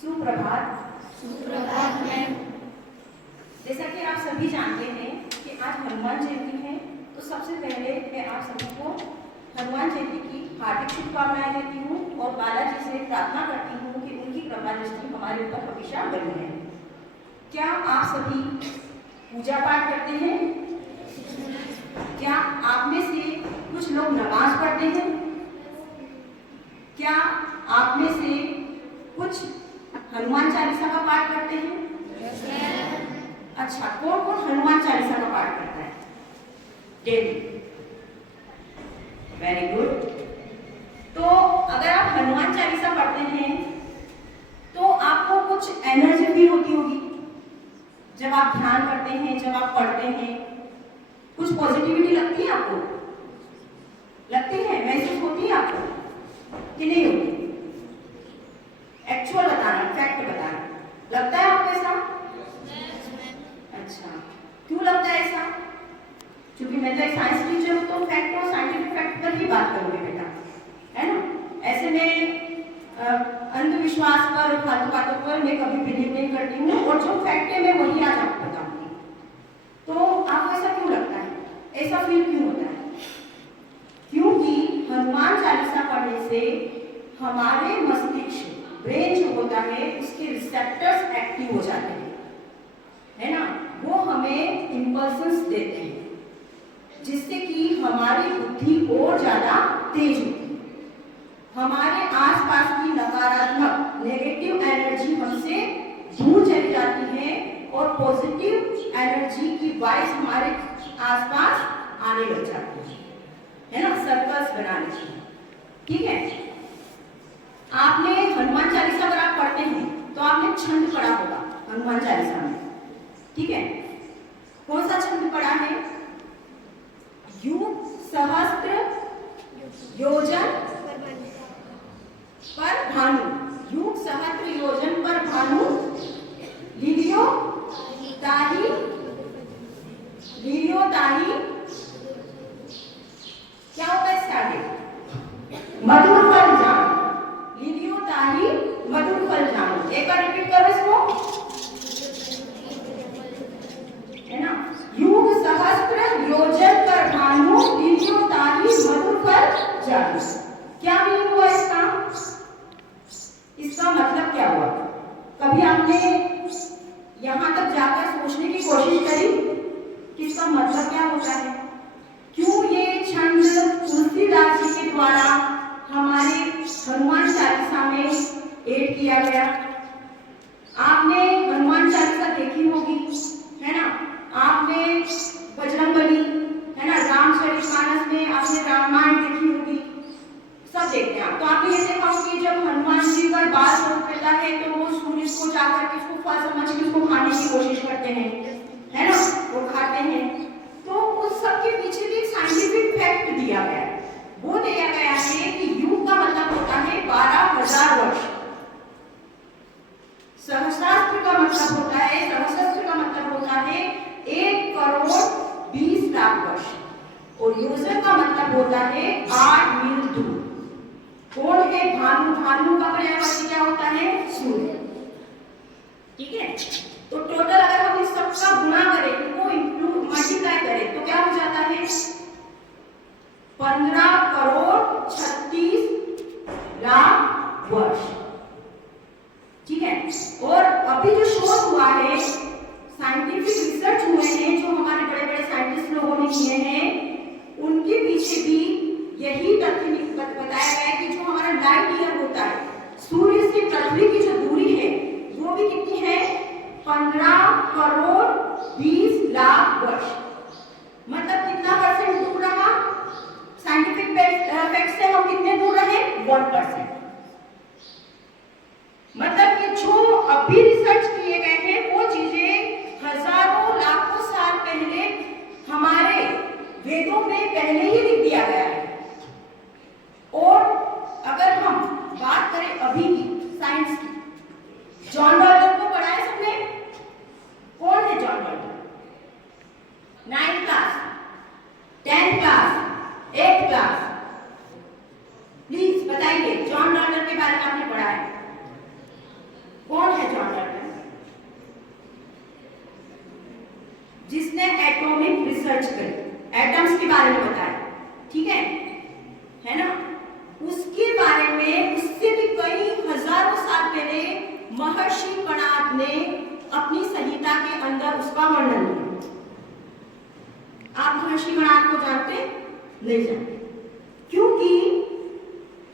सुप्रभात। सुप्रभात मैम। जैसा कि आप सभी जानते हैं कि आज हनुमान जयंती है, तो सबसे पहले मैं आप सभी को हनुमान जयंती की हार्दिक शुभकामनाएं देती हूँ और बालाजी से प्रार्थना करती हूँ कि उनकी कृपा दृष्टि हमारे ऊपर हमेशा बनी रहे। क्या आप सभी पूजा पाठ करते हैं? क्या आप में से कुछ लोग नमाज पढ़ते हैं? क्या आप में से कुछ हनुमान चालीसा का पाठ करते हैं? अच्छा, कौन कौन हनुमान चालीसा का पाठ करता है डेली? Very good. तो अगर आप हनुमान चालीसा पढ़ते हैं तो आपको कुछ एनर्जी फील होती होगी जब आप ध्यान करते हैं, जब आप पढ़ते हैं। कुछ पॉजिटिविटी लगती है आपको? लगती है? महसूस होती है आपको कि नहीं होती? एक्चुअल बताना, फैक्ट बताना। लगता है आपको ऐसा? अच्छा, क्यों लगता है ऐसा? क्योंकि मैं तो एक साइंस टीचर हूँ, तो फैक्ट और साइंटिफिक फैक्ट पर ही बात करूंगी बेटा, है ना? ऐसे में अंधविश्वास पर, फालतू बातों पर मैं कभी बिलीव नहीं करती हूँ, और जो फैक्ट है मैं वही आज आपको बताऊंगी। तो आपको ऐसा क्यों लगता है? ऐसा फील क्यों होता है? क्योंकि हनुमान चालीसा पढ़ने से हमारे मस्तिष्क, ब्रेन जो होता है, उसके रिसेप्टर्स एक्टिव हो जाते हैं, है ना? वो हमें इंपल्सेस देते हैं, जिससे कि हमारी बुद्धि और ज्यादा तेज होती है। हमारे आसपास की नकारात्मक, नेगेटिव एनर्जी हमसे दूर चली जाती है और पॉजिटिव एनर्जी की वाइब्स हमारे आसपास आने लग जाती है ना? सर्कल्स बनाने की। ठीक है? आपने हनुमान चालीसा अगर आप पढ़ते हैं तो आपने छंद पढ़ा होगा हनुमान चालीसा में, ठीक है? कौन सा छंद पढ़ा है? युग सहस्त्र योजन पर भानु, युग सहस्त्र योजन पर भानु, लीलियो ताही, लीलियो ताही, क्या होता है इसके आगे? मधुर फल जाम, लीलियो ताही मधुर फल जाम। एक बार रिपीट करो इसको, है ना? युग सहस्त्र योजन पर भानु, लीलियो ताही मधुर फल जाम। क्या मीनिंग हुआ इसका? इसका मतलब क्या हुआ? कभी आपने यहां तक जाकर सोचने की कोशिश करी कि इसका मतलब क्या होता है? क्यों ये छंद तुलसीदास जी के द्वारा हमारे हनुमान चालीसा में ऐड किया गया? आपने हनुमान चालीसा देखी होगी, है ना? आपने बजरंगबली, है ना, रामचरितमानस में आपने रामायण देखी होगी, सब देखते हैं आप। तो आपने ये देखा होगा कि जब हनुमान जी का बाल स्वरूप रहता है तो वो सूर्य को जाकर के उसको फल समझ के उसको खाने की कोशिश करते हैं, है ना? वो खाते हैं। तो उस सब के पीछे भी एक साइंटिफिक फैक्ट दिया गया है। वो दिया गया है कि युग का मतलब होता है 12,000 वर्ष, सहस्रास्त्र का मतलब होता है, सहस्रास्त्र का मतलब होता है 1,20,00,000 वर्ष, और योजन का मतलब होता है 8 मील दूर। कौन है भानु? भानु का पर्यायवाची क्या होता है? सूर्य। ठीक है? तो टोटल अगर हम इस सबका गुणा करें, इनको मल्टीप्लाई करें, तो क्या हो जाता है? 15,36,00,000 वर्ष। ठीक है? और अभी जो शोध हुआ है, साइंटिफिक रिसर्च हुए हैं, जो हमारे बड़े बड़े साइंटिस्ट लोगों ने किए हैं, उनके पीछे भी यही तथ्य बताया गया है कि जो हमारा लाइट ईयर होता है, सूर्य से पृथ्वी की जो दूरी है, वो भी कितनी है? 15,20,00,000 वर्ष। मतलब कितना परसेंट दूर रहा? साइंटिफिक फैक्ट से हम कितने दूर रहे? 1%। मतलब कि जो अभी रिसर्च किए गए हैं वो चीजें हजारों लाखों साल पहले हमारे वेदों में पहले ही लिख दिया गया है। और अगर हम बात करें अभी की साइंस की, जॉन डॉल्टन को पढ़ा है सबने? कौन है जॉन डॉल्टन? संहिता के अंदर उसका वर्णन किया। आप महर्षि गणात को जानते नहीं जानते, क्योंकि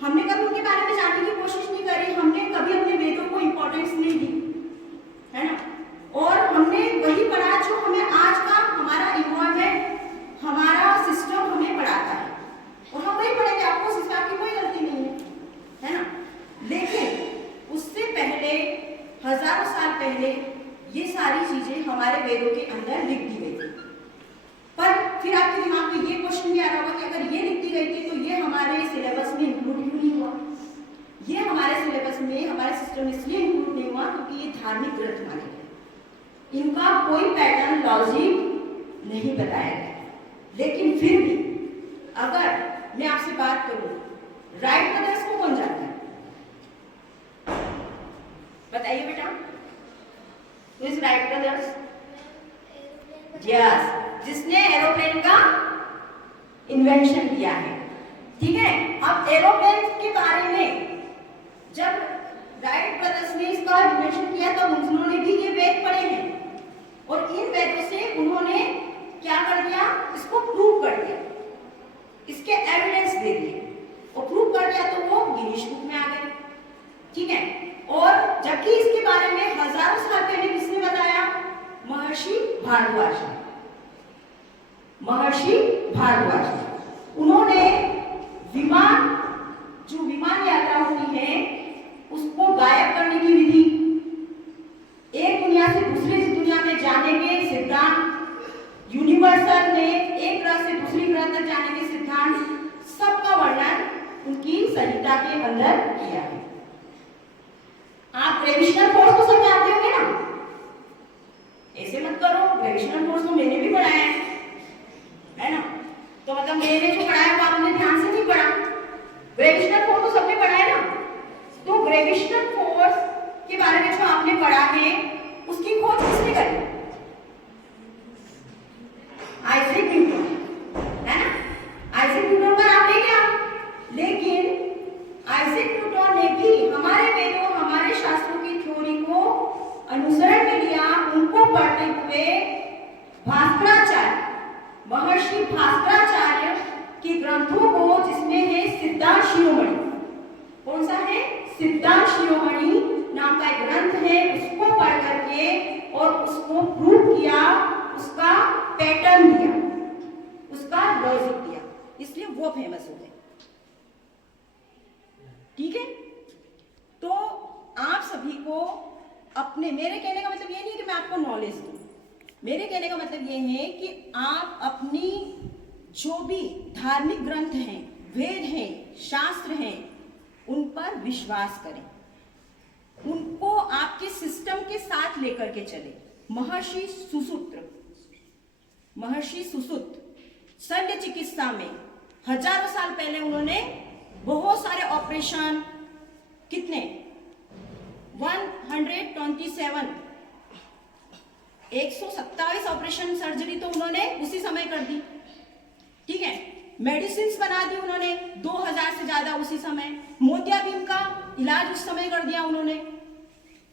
हमने कभी उनके बारे में जानने की कोशिश नहीं करी, हमने कभी अपने वेदों को इंपॉर्टेंस नहीं दी, है ना। और हमने वही पढ़ा जो हमें आज का हमारा इन्वायरमेंट, हमारा सिस्टम हमें पढ़ाता है, और हम वही पढ़ेंगे। आपको इस बात की कोई गलती नहीं है ना। लेकिन उससे पहले हजारों साल पहले ये सारी चीजें हमारे वेदों के अंदर लिख दी गई थी। पर फिर आपके दिमाग में ये क्वेश्चन भी आ रहा होगा कि अगर ये लिख दी गई थी तो ये हमारे सिलेबस में इंक्लूड क्यों नहीं हुआ? ये हमारे सिलेबस में, हमारे सिस्टम में इसलिए इंक्लूड नहीं हुआ क्योंकि ये धार्मिक ग्रंथ माने गए, इनका कोई पैटर्न लॉजिक नहीं बताया गया। लेकिन फिर भी अगर मैं आपसे बात करूं, राइट ब्रदर्स को कौन जानता है? बताइए बेटा, तो इस राइट ब्रदर्स, यस, जिसने एरोप्लेन का इन्वेंशन किया है। ठीक है, अब एरोप्लेन के बारे में जब राइट ब्रदर्स ने इसका इन्वेंशन किया तब उन्होंने भी ये वेद पढ़े हैं, और इन वेदों से उन्होंने क्या कर दिया? इसको प्रूव कर दिया, इसके एविडेंस दे दिए, और प्रूव कर दिया तो वो गिनीज बुक में आ गए। ठीक है, और जबकि इसके बारे में हजारों साल पहले किसने बताया? महर्षि भारद्वाज ने। महर्षि भारद्वाज, उन्होंने विमान, जो विमान यात्रा होती है उसको गायब करने की विधि, एक दुनिया से दूसरी दुनिया में जाने के सिद्धांत, यूनिवर्सल में एक ग्रह से दूसरी ग्रह तक जाने के सिद्धांत, सबका वर्णन उनकी संहिता के अंदर किया है। आप ग्रेविटेशनल फोर्स तो सब जानते होंगे ना? ऐसे मत करो, ग्रेविटेशनल फोर्स तो मैंने भी पढ़ाया है ना। तो मतलब मैंने जो पढ़ाया वो आपने ध्यान से नहीं पढ़ा। ग्रेविटेशनल फोर्स तो सबने पढ़ा है ना। तो ग्रेविटेशनल फोर्स के बारे में जो आपने पढ़ा है उसकी खोज किसने करी? आइजैक न्यूटन, है ना। आइजैक न्यूटन का नाम ले लिया, लेकिन आइजैक न्यूटन ने भी हमारे वेदों, हमारे शास्त्रों की थ्योरी को अनुसरण में लिया। उनको पढ़ते हुए भास्कराचार्य, महर्षि भास्कराचार्य के ग्रंथों को, जिसमें है सिद्धांत शिरोमणि, कौन सा है? सिद्धांत शिरोमणि नाम का एक ग्रंथ है, उसको पढ़ करके और उसको प्रूव किया, उसका पैटर्न दिया, उसका लॉजिक दिया, इसलिए वो फेमस हो गए। ठीक है, तो आप सभी को अपने, मेरे कहने का मतलब ये नहीं है कि मैं आपको नॉलेज दूं, मेरे कहने का मतलब ये है कि आप अपनी जो भी धार्मिक ग्रंथ हैं, वेद हैं, शास्त्र हैं, उन पर विश्वास करें, उनको आपके सिस्टम के साथ लेकर के चले। महर्षि सुश्रुत शल्य चिकित्सा में हजारों साल पहले उन्होंने बहुत सारे ऑपरेशन, कितने? 127 ऑपरेशन सर्जरी तो उन्होंने उसी समय कर दी। ठीक है, मेडिसिन बना दी उन्होंने 2000 से ज्यादा उसी समय, मोतियाबिंद का इलाज उस समय कर दिया उन्होंने।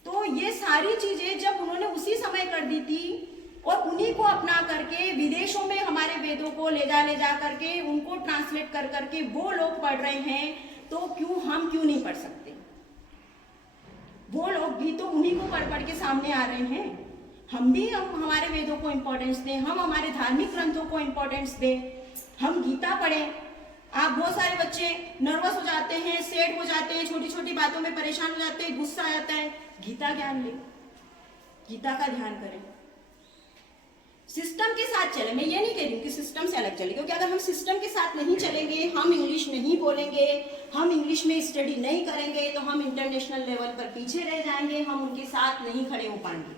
तो ये सारी चीजें जब उन्होंने उसी समय कर दी थी, और उन्हीं को अपना करके विदेशों में हमारे वेदों को ले जा करके उनको ट्रांसलेट कर करके वो लोग पढ़ रहे हैं, तो हम क्यों नहीं पढ़ सकते? वो लोग भी तो उन्हीं को पढ़ के सामने आ रहे हैं। हम भी हमारे वेदों को इंपॉर्टेंस दें, हम हमारे धार्मिक ग्रंथों को इंपॉर्टेंस दें, हम गीता पढ़ें। आप बहुत सारे बच्चे नर्वस हो जाते हैं, सेड हो जाते हैं, छोटी छोटी बातों में परेशान हो जाते हैं, गुस्सा आ जाता है, गीता ज्ञान लें, गीता का ध्यान करें, सिस्टम के साथ चले। मैं ये नहीं कह रही हूँ कि सिस्टम से अलग चले, क्योंकि अगर हम सिस्टम के साथ नहीं चलेंगे, हम इंग्लिश नहीं बोलेंगे, हम इंग्लिश में स्टडी नहीं करेंगे, तो हम इंटरनेशनल लेवल पर पीछे रह जाएंगे, हम उनके साथ नहीं खड़े हो पाएंगे।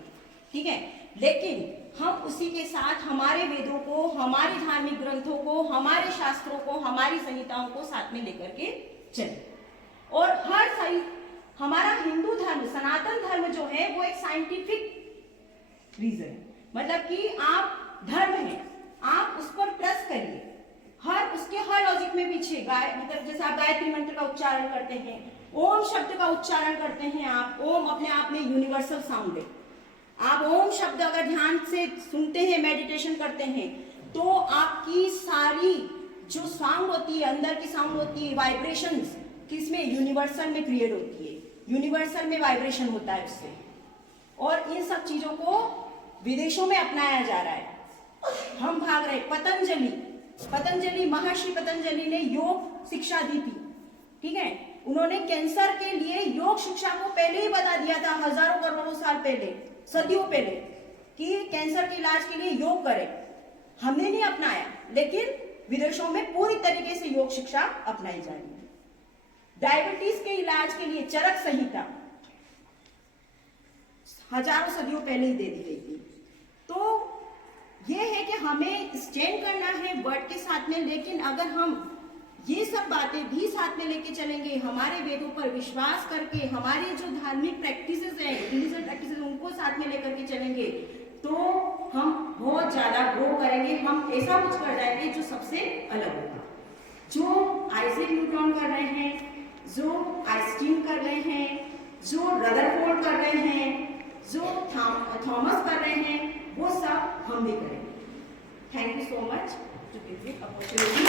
ठीक है, लेकिन हम उसी के साथ हमारे वेदों को, हमारे धार्मिक ग्रंथों को, हमारे शास्त्रों को, हमारी संहिताओं को साथ में लेकर के चले। और हर सही हमारा हिंदू धर्म, सनातन धर्म जो है वो एक साइंटिफिक रीजन है, मतलब कि आप धर्म है, आप उस पर ट्रस्ट करिए, उसके हर लॉजिक में पीछे मतलब जैसे आप गायत्री मंत्र का उच्चारण करते हैं, ओम शब्द का उच्चारण करते हैं आप, ओम अपने आप में यूनिवर्सल साउंड है, आप ओम शब्द अगर ध्यान से सुनते हैं, मेडिटेशन करते हैं, तो आपकी सारी जो साउंड होती है, अंदर की साउंड होती है, वाइब्रेशंस किसमें, यूनिवर्सल में क्रिएट होती है, यूनिवर्सल में वाइब्रेशन होता है उससे। और इन सब चीजों को विदेशों में अपनाया जा रहा है, हम भाग रहे। पतंजलि महर्षि पतंजलि ने योग शिक्षा दी थी, ठीक है। उन्होंने कैंसर के लिए योग शिक्षा को पहले ही बता दिया था, हजारों करोड़ों साल पहले, सदियों पहले, कि कैंसर के इलाज के लिए योग करें। हमने नहीं अपनाया, लेकिन विदेशों में पूरी तरीके से योग शिक्षा अपनाई जा रही है। डायबिटीज के इलाज के लिए चरक संहिता हजारों सदियों पहले ही दे दी गई थी। तो ये है कि हमें स्टैंड करना है वर्ड के साथ में, लेकिन अगर हम ये सब बातें भी साथ में लेके चलेंगे, हमारे वेदों पर विश्वास करके, हमारी जो धार्मिक प्रैक्टिसेस हैं, रिलीजियस प्रैक्टिसेस, उनको साथ में लेकर के चलेंगे, तो हम बहुत ज्यादा ग्रो करेंगे। हम ऐसा कुछ कर जाएंगे जो सबसे अलग होगा। जो आइजैक न्यूटन कर रहे हैं, जो आइंस्टीन कर रहे हैं, जो रदरफोर्ड कर रहे हैं, जो थॉमस कर रहे हैं, वो सब हम भी करेंगे। Thank you so much to give me opportunity.